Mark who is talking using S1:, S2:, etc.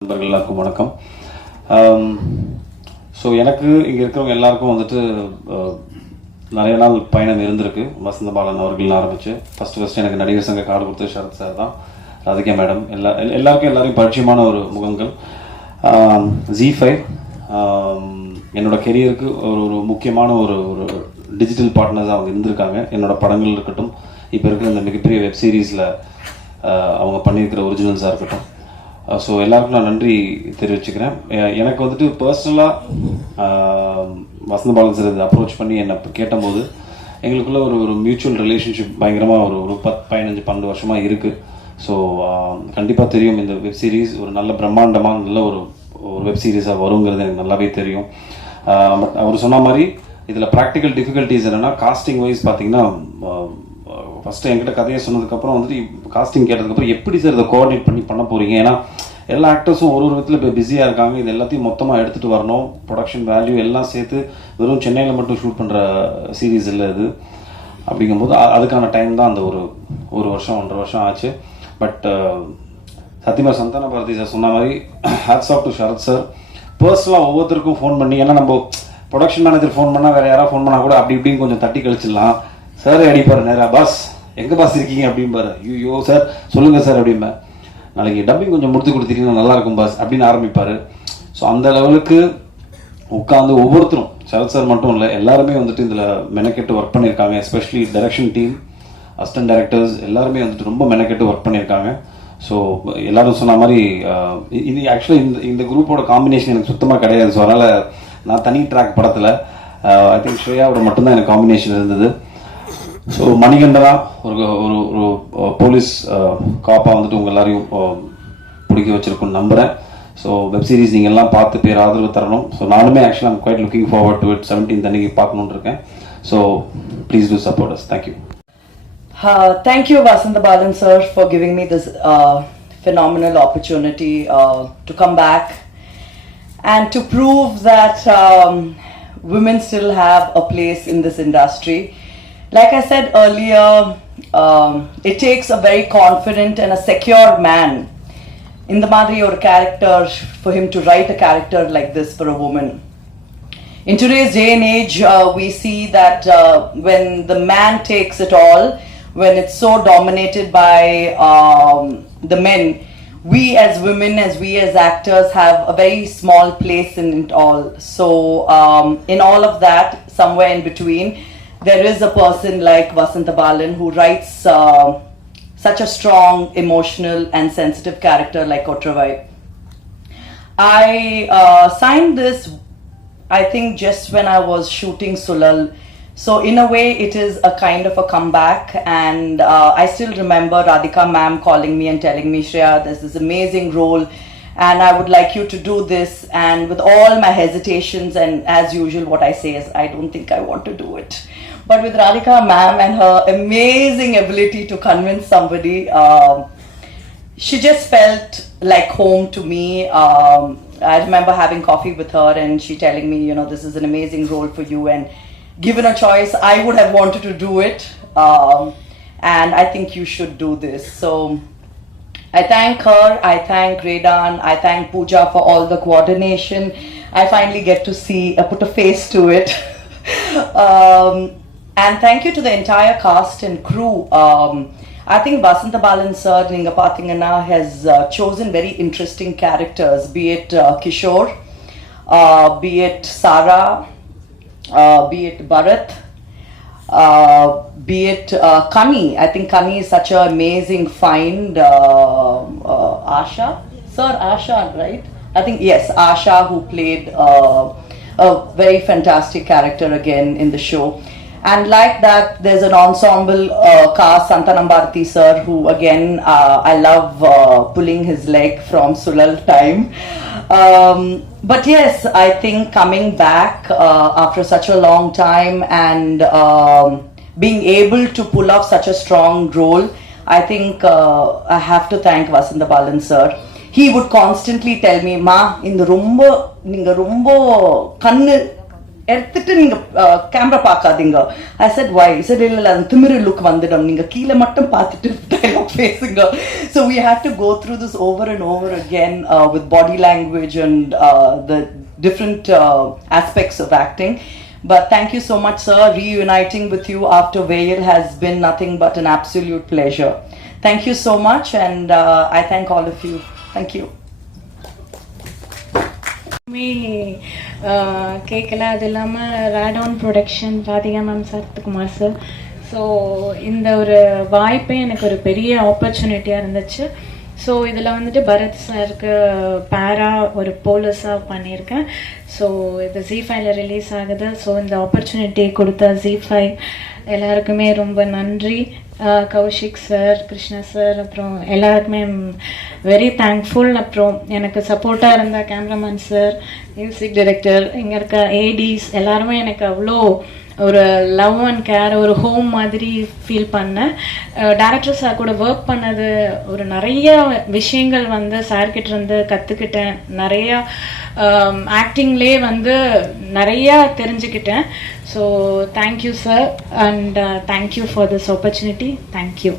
S1: நண்பர்கள் எல்லாருக்கும் வணக்கம் ஸோ எனக்கு இங்கே இருக்கிறவங்க எல்லாருக்கும் வந்துட்டு நிறைய நாள் பயணம் இருந்திருக்கு. வசந்த பாலன் அவர்கள் ஆரம்பிச்சு. ஃபர்ஸ்ட் ஃபர்ஸ்ட் எனக்கு நடிகர் சங்க கார்டு கொடுத்து சரத் சார் தான். ராதிகா மேடம் எல்லா எல்- எல்லாருக்கும் எல்லாரையும் பரிச்சயமான ஒரு முகங்கள். ஜி ஃபைவ் என்னோட கெரியருக்கு ஒரு ஒரு முக்கியமான ஒரு ஒரு டிஜிட்டல் பார்ட்னர்ஸாக அவங்க இருந்திருக்காங்க. என்னோட படங்கள் இருக்கட்டும் இப்போ இருக்கிற இந்த மிகப்பெரிய வெப் சீரிஸில் அவங்க பண்ணியிருக்கிற ஒரிஜினல்ஸாக இருக்கட்டும். Uh, ஸோ எல்லாருக்கும் நான் நன்றி தெரிவிச்சுக்கிறேன். Uh, எனக்கு வந்துட்டு பர்சனலாக um, வசந்த பாலன் சார் இதை அப்ரோச் பண்ணி என்னை கேட்டபோது எங்களுக்குள்ள ஒரு ஒரு மியூச்சுவல் ரிலேஷன்ஷிப் பயங்கரமாக ஒரு ஒரு பத்து பதினஞ்சு பன்னெண்டு வருஷமாக இருக்குது ஸோ um, கண்டிப்பாக தெரியும் இந்த வெப் சீரிஸ் ஒரு நல்ல பிரம்மாண்டமாக நல்ல ஒரு ஒரு வெப் சீரிஸாக வருங்கிறது எனக்கு நல்லாவே தெரியும். Uh, அவர் சொன்ன மாதிரி இதில் ப்ராக்டிக்கல் டிஃபிகல்ட்டிஸ் என்னென்னா காஸ்டிங் வைஸ் பார்த்தீங்கன்னா um, ஃபஸ்ட்டு என்கிட்ட கதையை சொன்னதுக்கப்புறம் வந்துட்டு காஸ்டிங் கேட்டதுக்கப்புறம் எப்படி சார் இதை கோஆர்டினேட் பண்ணி பண்ண போகிறீங்க ஏன்னா எல்லா ஆக்டர்ஸும் ஒரு ஒரு விதத்தில் இப்போ பிஸியாக இருக்காங்க. இது எல்லாத்தையும் மொத்தமாக எடுத்துகிட்டு வரணும். ப்ரொடக்ஷன் வேல்யூ எல்லாம் சேர்த்து வெறும் சென்னையில் மட்டும் ஷூட் பண்ணுற சீரீஸ் இல்லை இது. அப்படிங்கும்போது அதுக்கான டைம் தான் அந்த ஒரு ஒரு வருஷம் ஒன்றரை வருஷம் ஆச்சு. பட் சத்தியமா சந்தான பாரதி சார் சொன்ன மாதிரி hats off to Sharath sir பர்சனலாக ஒவ்வொருத்தருக்கும் ஃபோன் பண்ணி ஏன்னா நம்ம ப்ரொடக்ஷன் மேனேஜர் ஃபோன் பண்ணால் வேறு யாராவது ஃபோன் பண்ணால் கூட அப்படி இப்படின்னு கொஞ்சம் தட்டி கழிச்சிடலாம். சார் அடிப்பார் நேரா பாஸ் எங்கே பாஸ் இருக்கீங்க அப்படிம்பாரு ஐயோ சார் சொல்லுங்கள் சார் அப்படிம்பேன் நாளைக்கு டப்பிங் கொஞ்சம் முடித்து கொடுத்தீங்கன்னா நல்லா இருக்கும் பாஸ் அப்படின்னு ஆரம்பிப்பார். ஸோ அந்த லெவலுக்கு உட்காந்து ஒவ்வொருத்தரும் சரத் சார் மட்டும் இல்லை எல்லாருமே வந்துட்டு இதில் மெனக்கெட்டு ஒர்க் பண்ணியிருக்காங்க especially direction team assistant directors எல்லாருமே வந்துட்டு ரொம்ப மெனக்கெட்டு ஒர்க் பண்ணியிருக்காங்க. ஸோ எல்லோரும் சொன்ன மாதிரி இது ஆக்சுவலாக இந்த இந்த குரூப்போட காம்பினேஷன் எனக்கு சுத்தமாக கிடையாது. ஸோ அதனால் நான் தனி ட்ராக் படத்தில் ஐ திங்க் ஸ்ரேயாவோட மட்டும்தான் எனக்கு காம்பினேஷன் இருந்தது. ஸோ மணிகண்டனா ஒரு ஒரு ஒரு போலீஸ் uh, uh, காப்பாக வந்துட்டு உங்கள் எல்லாரையும் uh, பிடிக்க வச்சுருக்குன்னு நம்புகிறேன் ஸோ வெப் சீரிஸ் நீங்கள் எல்லாம் பார்த்து பேர் ஆதரவு தரணும். ஸோ நானுமே ஆக்சுவலாக I'm quite looking forward to it seventeen அன்னைக்கு பார்க்கணுன்னு இருக்கேன். So please do support us thank you
S2: Uh, thank you, Vasanta Balan sir, for giving me this uh, phenomenal opportunity uh, to come back and to prove that um, women still have a place in this industry. Like I said earlier, um, it takes a very confident and a secure man in the Madri or character for him to write a character like this for a woman. In today's day and age, uh, we see that uh, when the man takes it all, when it's so dominated by um, the men, we as women, as we as actors, have a very small place in it all. So, um, in all of that, somewhere in between, there is a person like Vasanta Balan who writes uh, such a strong, emotional, and sensitive character like Otravai. I uh, signed this, I think, just when I was shooting Sulal. So, in a way, it is a kind of a comeback. And uh, I still remember Radhika ma'am calling me and telling me, Shreya, there's this amazing role, and I would like you to do this. And with all my hesitations, and as usual, what I say is, I don't think I want to do it. But with Radhika ma'am and her amazing ability to convince somebody, um, she just felt like home to me. Um, I remember having coffee with her and she telling me, you know, this is an amazing role for you. And given a choice, I would have wanted to do it. Um, and I think you should do this. So I thank her, I thank Redan, I thank Pooja for all the coordination. I finally get to see, uh, put a face to it. um, and thank you to the entire cast and crew. Um, I think Vasanta Balan sir, Ninga Pathingana, has uh, chosen very interesting characters, be it uh, Kishore, uh, be it Sara, uh, be it Bharat, uh, be it uh, Kani. I think Kani is such an amazing find. Uh, uh, Asha, sir, Asha, right? I think yes, Asha, who played uh, a very fantastic character again in the show. And like that, there's an ensemble uh, cast, Santanam Bharati sir, who again, uh, I love uh, pulling his leg from Sulal time. Um, but yes, I think coming back uh, after such a long time and um, being able to pull off such a strong role, I think uh, I have to thank Vasanta Balan sir. He would constantly tell me, Ma, இந்த ரொம்ப நீங்க ரொம்ப கண்ணு எடுத்துட்டு நீங்க camera பார்க்காதீங்க ஐ set வை sir இல்ல இல்ல அந்த திமிரு லுக் வந்துடும் நீங்க கீழே மட்டும் பார்த்துட்டு டைலாக் பேசுங்க so we had to go through this over and over again with body language and the different uh, aspects of acting. But thank you so much, sir. Reuniting with you after Vale has been nothing but an absolute pleasure. Thank you so much, and uh, I thank all of you. Thank you.
S3: கேட்கல அது இல்லாமல் Radaan production Radhika ma'am Sarathkumar sir so இந்த ஒரு வாய்ப்பே எனக்கு ஒரு பெரிய ஆப்பர்ச்சுனிட்டியாக இருந்துச்சு. ஸோ இதில் வந்துட்டு பரத் சாருக்கு பேரா ஒரு போலீஸாக பண்ணியிருக்கேன். ஸோ இது ஜி ஃபைவ்ல ரிலீஸ் ஆகுது. ஸோ இந்த ஆப்பர்ச்சுனிட்டி கொடுத்த ஜி ஃபைவ் எல்லாருக்குமே ரொம்ப நன்றி. கௌஷிக் சார் கிருஷ்ணா சார் அப்புறம் எல்லாருக்குமே வெரி தேங்க்ஃபுல் அப்புறம் எனக்கு சப்போர்ட்டாக இருந்த கேமராமேன் சார் மியூசிக் டைரக்டர் இங்கே இருக்க ஏடிஸ் எல்லாருமே எனக்கு அவ்வளோ ஒரு லவ் அண்ட் கேர் ஒரு ஹோம் மாதிரி ஃபீல் பண்ணேன் டேரக்டர் சார் கூட ஒர்க் பண்ணது ஒரு நிறைய விஷயங்கள் வந்து சார்கிட்ட இருந்து கற்றுக்கிட்டேன் நிறையா ஆக்டிங்லே வந்து நிறையா தெரிஞ்சுக்கிட்டேன். So thank you sir and thank you for this opportunity thank you